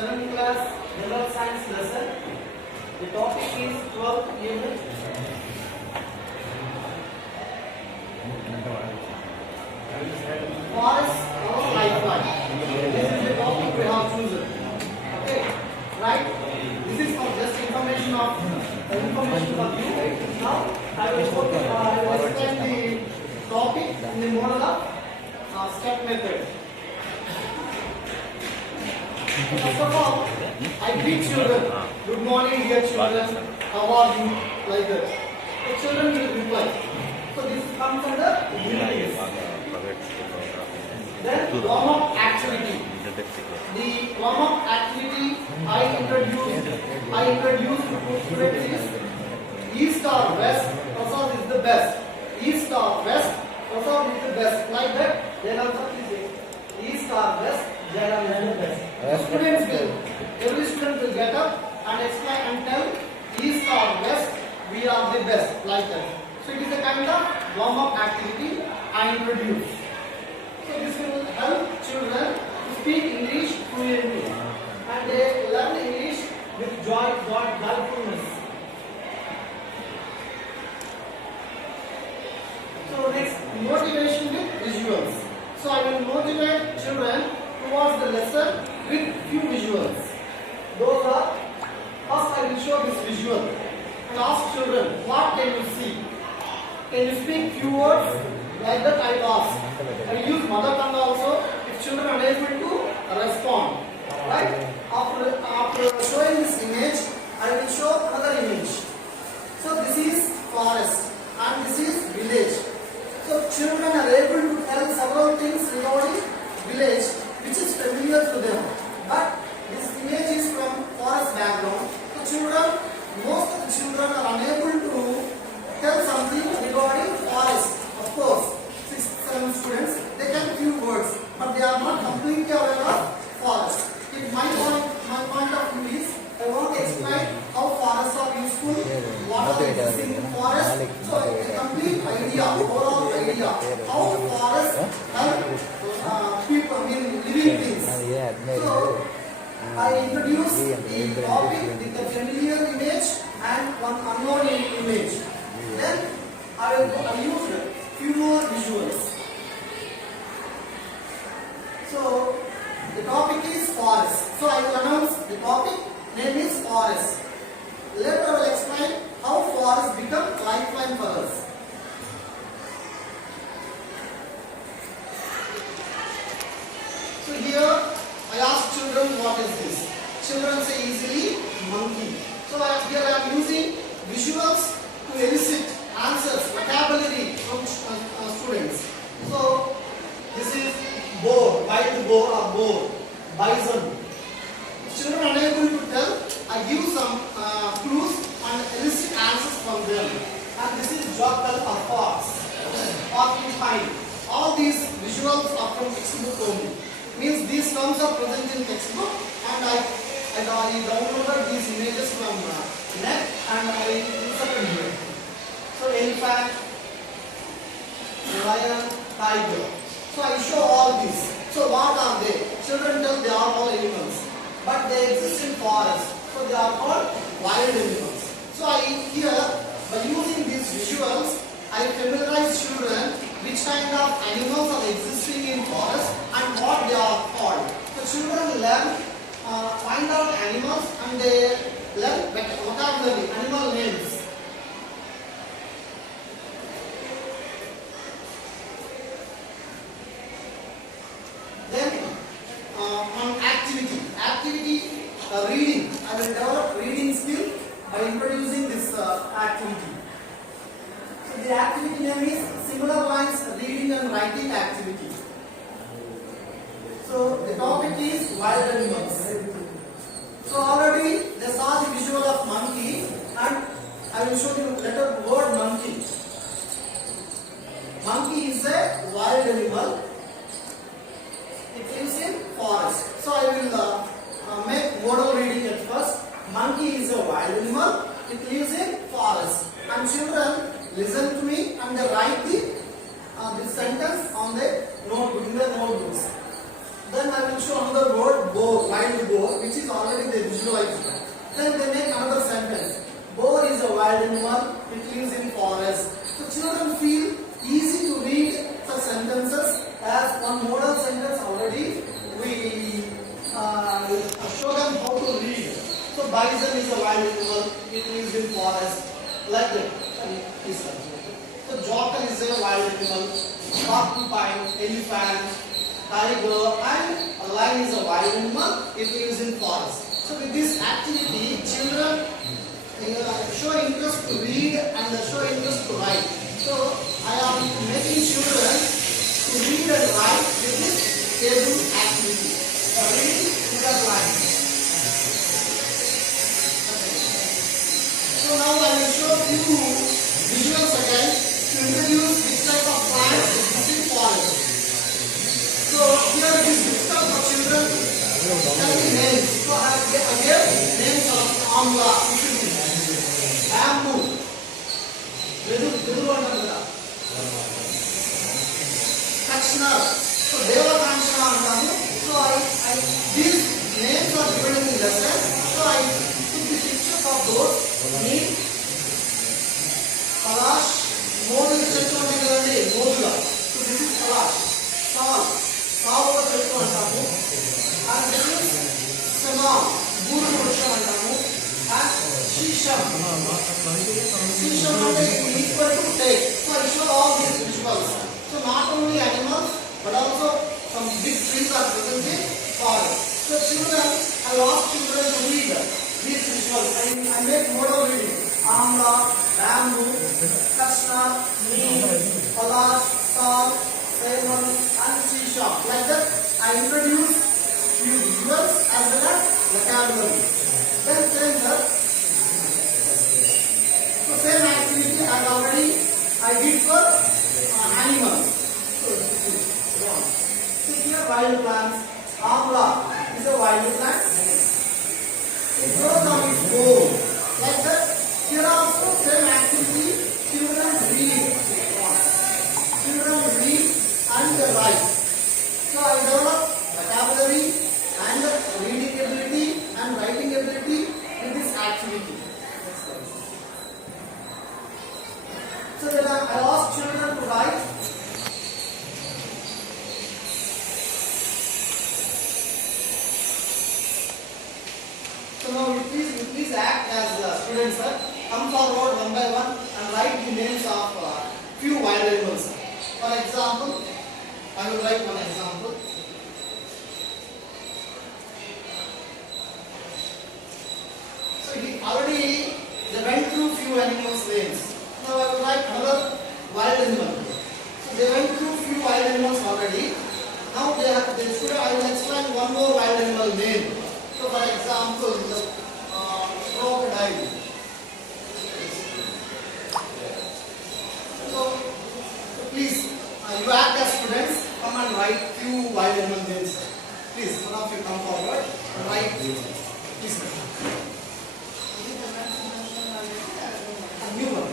7th class General Science lesson. The topic is 12th unit. Forest or lifeline. This is the topic we have chosen. Okay, right? This is for just information of you. Now I will explain the topic in the model of step method. First of all, I greet children. Good morning, dear children. How are you? Like that. The children will reply. So this comes under unit. Then warm-up activity. The warm-up activity I introduced to students is East or West. Prasad is the best. East or West. Prasad is the best. Like that. Then also is East or West. Jairam is the best. Every student will get up and explain and tell East or West. We are the best. Like that. So it is a kind of warm-up activity I introduce. So this will help children to speak English fluently and they learn English with joyfulness. So next, motivation with visuals. So I will motivate children towards the lesson with few visuals. Those are, first I will show this visual and ask children, what can you see? Can you speak few words? Like that I ask. I use mother tongue also if children are able to respond. Right? After showing this image, I will show another image. So this is forest and this is village. So children are able to tell several things regarding village which is familiar to them. But this image is from forest background. So most of the children are unable to tell something regarding forest. Of course, 6th, 7th students, they can few words, but they are not completely aware of forest. If my point of view is, I want to explain how forests are useful, what are existing in forest. So a complete idea, overall idea, how forests help people, living things. So I introduce the topic with a familiar image and one unknown image. Then I use few more visuals. So the topic is forest. So I will announce the topic. Name is forest. Later I will explain how forest become lifeline for us. So here I ask children what is this. Children say easily monkey. So here I am using visuals to elicit answers, vocabulary from students. So this is boar, wild boar or boar, bison. If children are unable to tell, I give some clues and elicit answers from them. And this is jackal or fox, porcupine. All these visuals are from textbook only. Means these terms are present in textbook and I downloaded these images from net and I inserted here. So elephant, lion, tiger. So I show all these. So what are they? Children tell they are all animals, but they exist in forest. So they are called wild animals. So by using these visuals, I familiarize children which kind of animals are existing in forest and what they are called. So children learn, find out animals and they learn vocabulary, animal names. Then on activity reading. I will develop reading skill by introducing this activity. So the activity name is similar lines reading and writing activity. So the topic is wild animals. So already they saw the visual of monkey and I will show you letter word monkey. Monkey is a wild animal. It lives in forest. So I will make model reading at first. Monkey is a wild animal. It lives in forest. And children listen to me and they write this sentence on the notebook, in their notebooks. Then I will show another word, boar, wild Then they make another sentence. Boar is a wild animal. It lives in forest. So children feel easy to read such sentences as one model sentence already we show them how to read. So bison is a wild animal. It lives in forest. Like that. So jackal is a wild animal. Porcupine, elephant, tiger, and a lion is a wild animal. It lives in forest. So with this activity, children show interest to read and show interest to write. So I am making children to read and write with this table activity. Reading without writing. So now I will show you visuals again to introduce which type of plants is in forest. So here is this list of children. Tell me names. So I gave names of amla, bamboo, Kachnar. So Devakansha antamu. So these names are given in the lesson. So I took the pictures of those. Neem, Kalash, Modu Chettu antaru Modula. So this is Kalash. Saval, Savava Chettu antamu. And this is Samam, Guru Vruksham antamu. And Shisham. Shisham is equal to take. So I show all these visuals. So not only animals, but also some big trees are present in forest. So children, I ask children to read these visuals. I make model reading. Amla, bamboo, Kachnar, Neem, Palash, Sal, Simon, and Shisham. Like that, I introduce few visuals as well as vocabulary. Then same that. So same activity as already I did for animals. So here wild plants. Amla is a wild plant. It grows on its own. Like that, here also same activity. Children read. Children read and write. So I develop vocabulary and reading ability and writing ability in this activity. So then I ask children to write. So now you please act as students, sir. Come forward one by one and write the names of few wild animals. For example, I will write one example. So already they went through few animals' names. Now I will write another wild animal. So they went through few wild animals already. Now I will explain one more wild animal name. So for example, the crocodile. So please, you act as students. Come and write few wild animal names. Please, one of you come forward and write. Please. New one.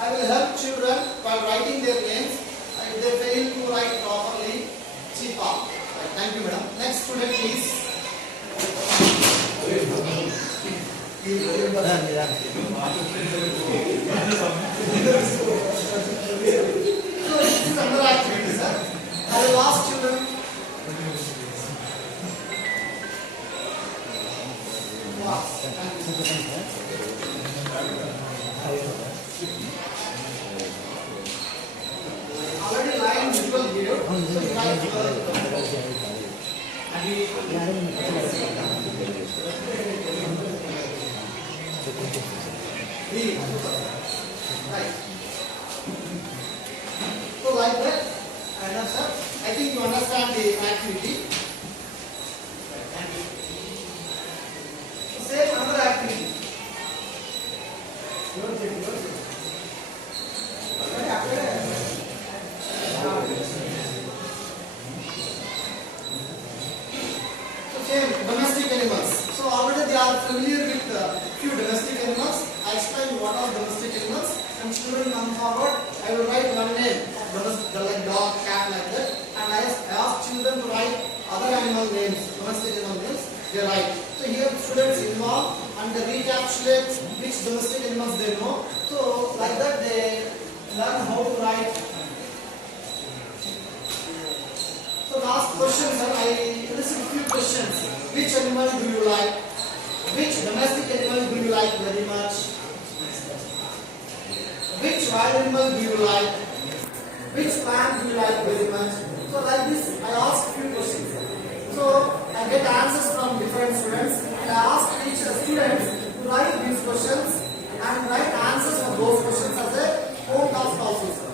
I will help children by writing their names. If they fail to write properly, cheaper. Thank you, madam. Next student, please. So this is another activity, sir. I will ask children. Already line visual here. Right. So like that, I think you understand the activity. Say another activity. Domestic animals. So already they are familiar with few domestic animals. I explain what are domestic animals, and children come forward. I will write one name of domestic, like dog, cat, like that, and I ask children to write other animal names, domestic animal names. they write. So here students involve and they recapitulate which domestic animals they know. So like that they learn how to write. So last question, sir, I received few questions. Which animal do you like? Which domestic animal do you like very much? Which wild animal do you like? Which plant do you like very much? So like this, I asked few questions. So I get answers from different students, and I ask each student to write these questions and write answers for those questions as a home task also, sir.